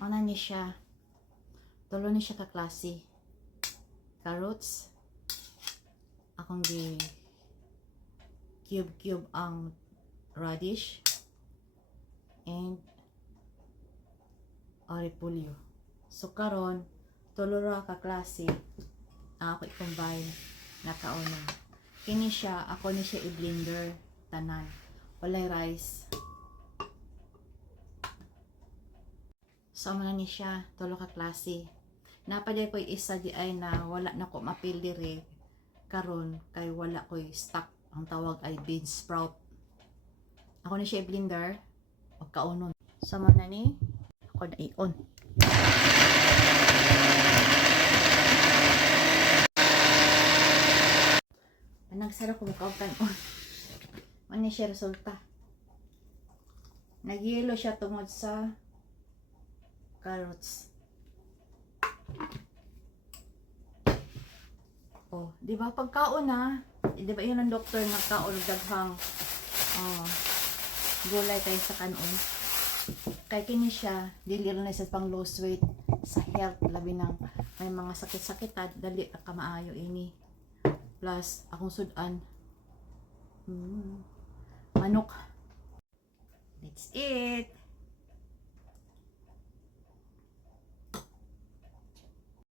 Ano niya siya? Tulo ni siya ka klase. Carrots. Akong gi cube ang radish. And repolyo. So karon tulo ra ka klase ako i-combine na kauno. Kini siya, ako ni siya i-blender tanan. Walay rice. So man ni siya tulo ka klase. Napaday ko isa di ay na wala na ko mapili re karon kay wala ko stock, ang tawag ay bean sprout. Ako ni siya i-blender o kaunon. So man ni ako na i-on. Nagsara ko mukautan on. Ano siya resulta? Nagyelo siya tungod sa carrots. Oh, di ba pagkaon na, di ba yun ang doktor nga kaon daghang gulay kay sa kanon. Kay kini siya dili na sa pang lose weight sa health, labi nang may mga sakit-sakit dali ka maayo ini. Plus akong sudan manok. That's it.